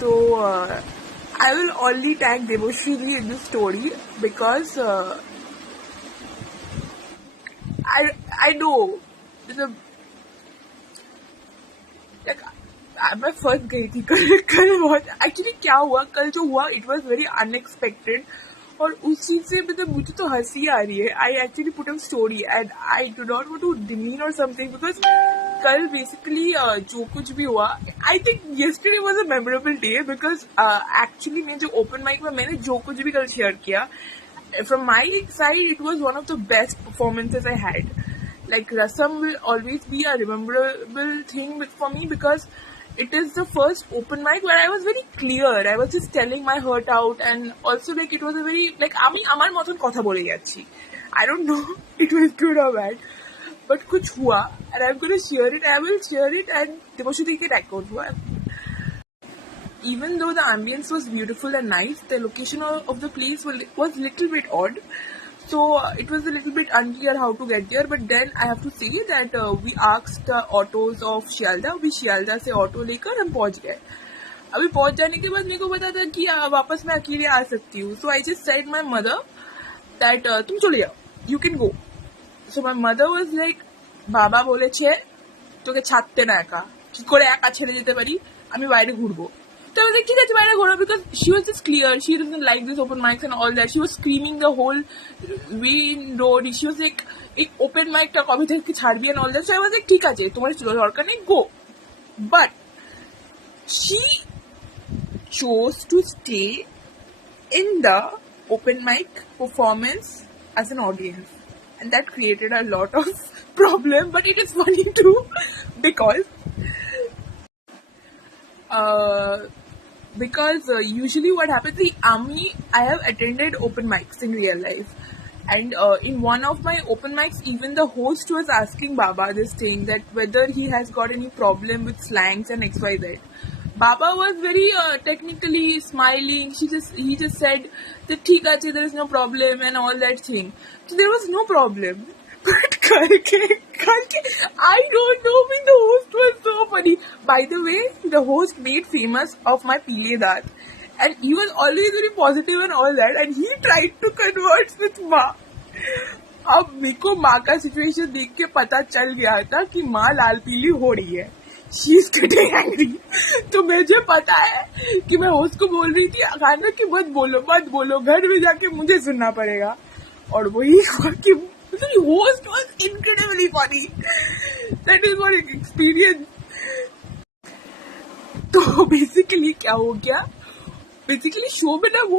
So I will only tag Debashree in this story because I know the like मैं फंस गई थी कल बहुत एक्चुअली क्या हुआ कल जो हुआ इट वॉज वेरी अनएक्सपेक्टेड और उस चीज से मतलब मुझे तो हंसी आ रही है I actually put a story and I do not want to demean or something because कल बेसिकली जो कुछ भी हुआ I think yesterday was a memorable day because actually मैं जो ओपन माइक में मैंने जो कुछ भी कल शेयर किया from my side it was one of the best performances I had. Like Rasam will always be a rememberable thing for me because it is the first open mic where I was very clear. I was just telling my hurt out and also like it was a very like আমি আমার মতন কথা বলে যাচ্ছি. I don't know it was good or bad. But कुछ हुआ and I'm going to share it. I will share it and Debashree के record हुआ. Even though the ambience was beautiful and nice, the location of the place was little bit odd. So it was a little bit unclear how to get there. But then I have to say that we asked the autos of Shialda. We Shialda से auto लेकर हम पहुंच गए. अभी पहुंच जाने के बाद मेरे को पता था कि वापस मैं अकेले आ सकती हूँ. So I just said my mother that तुम चले जाओ. You can go. So my mother was like, বাবা বলেছে তোকে ছাড়তে না একা কি করে একা ছেড়ে যেতে পারি আমি বাইরে ঘুরবো. So I was like, ঠিক আছে বাইরে ঘোরা because she was just clear. She doesn't like this open mics and all that. She was screaming the whole way in road. She was like, एक open mic টা কবে থেকে ছাড়বি and all that. So I was like, ঠিক আছে তোমার দরকার নেই go. But she chose to stay in the open mic performance as an audience. And that created a lot of problem. But it is funny too because usually what happens is I have attended open mics in real life and in one of my open mics even the host was asking Baba this thing that whether he has got any problem with slangs and XYZ. Baba was very technically smiling. He just said that ठीक है there is no problem and all that thing. So there was no problem. But karke, I don't know, but the host was so funny. By the way, the host made famous of my Pile Daat. And he was always very positive and all that. And he tried to converse with माँ. अब मेरे को माँ का situation देख के पता चल गया था कि माँ लाल पीली हो रही है. She is getting angry. तो मुझे पता है कि मैं होस्ट को बोल रही थी खाना कि मत बोलो घर में जाके मुझे सुनना पड़ेगा. और वही हुआ कि the host was incredibly funny. That is what I experienced. तो basically क्या हो गया? Basically show में ना वो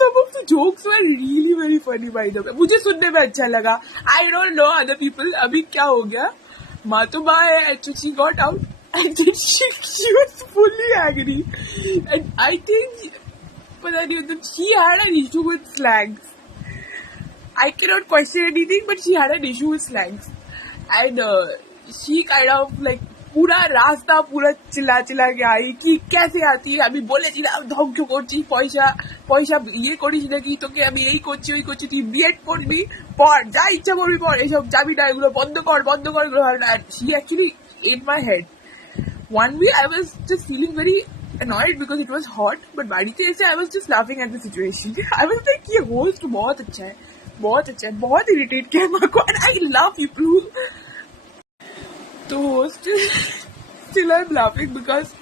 some of the jokes were really very funny by the way. मुझे सुनने में अच्छा लगा. I don't know other people. अभी क्या हो गया? माँ तो माँ है. And so she got out and then she was fully angry. And I think पता नहीं मतलब she had an issue with slangs. I cannot question anything, but she had an issue with slangs. And she kind of like पूरा रास्ता पूरा चिल्ला के आई कि कैसे आती है আমি বলেছি না ধ্বংস করছি পয়সা ইয়ে করিস নাকি তোকে আমি এই করছি ওই করছি তুই বিএড করবি পড় যা ইচ্ছা করবি পড় এইসব যাবি না এগুলো বন্ধ কর এগুলো হয় না. She actually ate my head. One way I was just feeling very annoyed because it was hot, but बाड़ीते ऐसे I was just laughing at the situation. I was like ये host बहुत अच्छा है बहुत irritate किया माँ को and I love people who the host still I'm laughing because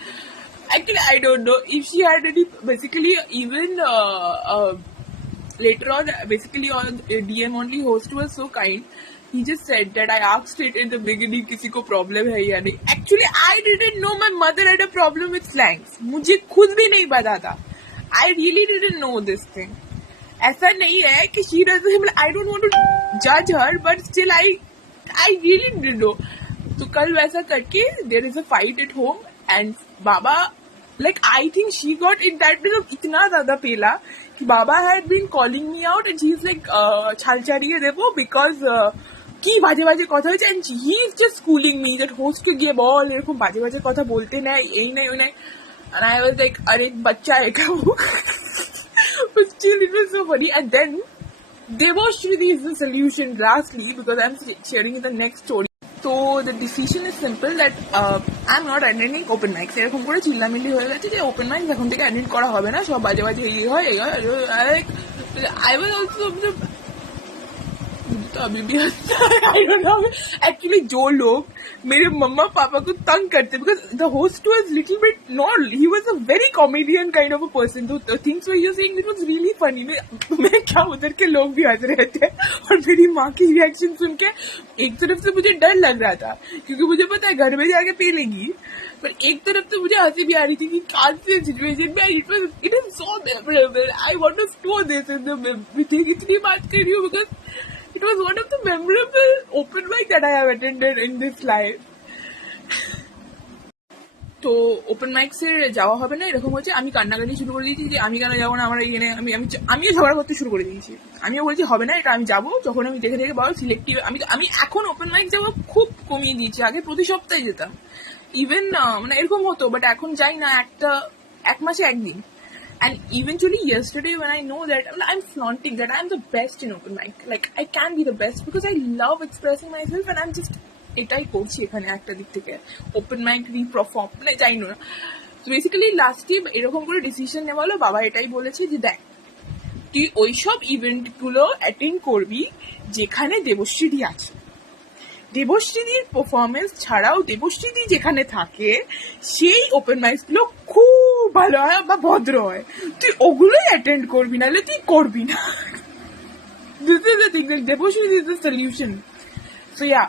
actually I don't know if she had any basically even later on basically on DM only host was so kind. He just said that I asked it in the beginning किसी को problem है या नहीं. Actually I didn't know my mother had a problem with slangs. मुझे खुद भी नहीं पता था. I really didn't know this thing. ऐसा नहीं है कि she doesn't. I don't want to judge her, but still I really didn't know. तो कल वैसा करके there is a fight at home and Baba like I think she got in that मतलब इतना ज़्यादा पेला कि Baba had been calling me out and she's like छाल चारिये देखो because কি বাজে কথা হয়েছে and he is just schooling me that host কে গিয়ে বল এরকম বাজে কথা বলতে নেই এই নাই ওই নাই and I was like अरे बच्चा है क्या वो. But still it was so funny and then Debashree is the solution lastly because I'm sharing in the next story. তো the decision is simple that I am not attending open mics. এরকম করে চিল্লামিল্লি হয়ে গেছে যে open মাইক্স এখন থেকে attend করা হবে না, সব বাজে বাজে এই হয় এই হয়। আই ওয়াজ অলসো तो अभी भी हंसता है। आई डोंट नो एक्चुअली जो लोग मेरे मम्मा पापा को तंग करते, because the host was little bit not, he was a very comedian kind of a person, तो things were you saying it was really funny. मैं क्या, उधर के लोग भी हंस रहे थे और मेरी माँ की रिएक्शन सुन के एक तरफ से मुझे डर लग रहा था क्योंकि मुझे पता है घर में जाके पी लेगी, पर एक तरफ से मुझे हंसी भी आ रही थी कि आज से सिचुएशन में it is so memorable. I want to store this in the memory. इतनी बात कर रही हूँ because it was one of the memorable open mic that I have attended in this life. তো ওপেন মাইক্সের যাওয়া হবে না এরকম হচ্ছে, আমি কান্নাকাটি শুরু করে দিয়েছি যে আমি কেন যাবো না, আমার এখানে আমিও ঝগড়া করতে শুরু করে দিয়েছি। আমিও বলছি হবে না, এটা আমি যাবো যখন আমি দেখে দেখে বড় সিলেক্টিভ। আমি এখন ওপেন মাইক যাবো খুব কমিয়ে দিয়েছি, আগে প্রতি সপ্তাহে যেতাম, ইভেন মানে এরকম হতো, বাট এখন যাই না, এক মাসে একদিন। And eventually yesterday when I know that I'm flaunting that I'm the best in open mic, like I can be the best because I love expressing myself and I'm just এটাই করছি এখানে একটা দিক থেকে ওপেন মাইক রিপারফর্ম মানে যাই না। তো বেসিক্যালি লাস্টে এরকম করে ডিসিশন নেওয়া হলো, বাবা এটাই বলেছে যে দেখ তুই ওইসব ইভেন্ট গুলো অ্যাটেন্ড করবি যেখানে দেবশ্রীদি আছে, দেবশ্রীদির পারফরমেন্স ছাড়াও দেবশ্রীদি যেখানে থাকে সেই ওপেন মাইক্স গুলো খুব ভালো হয় বা ভদ্র হয়, তুই ওগুলোই অ্যাটেন্ড করবি, নাহলে তুই করবি না। দিস ইজ দ্য থিং, দেবশ্রীদি is the solution. So yeah,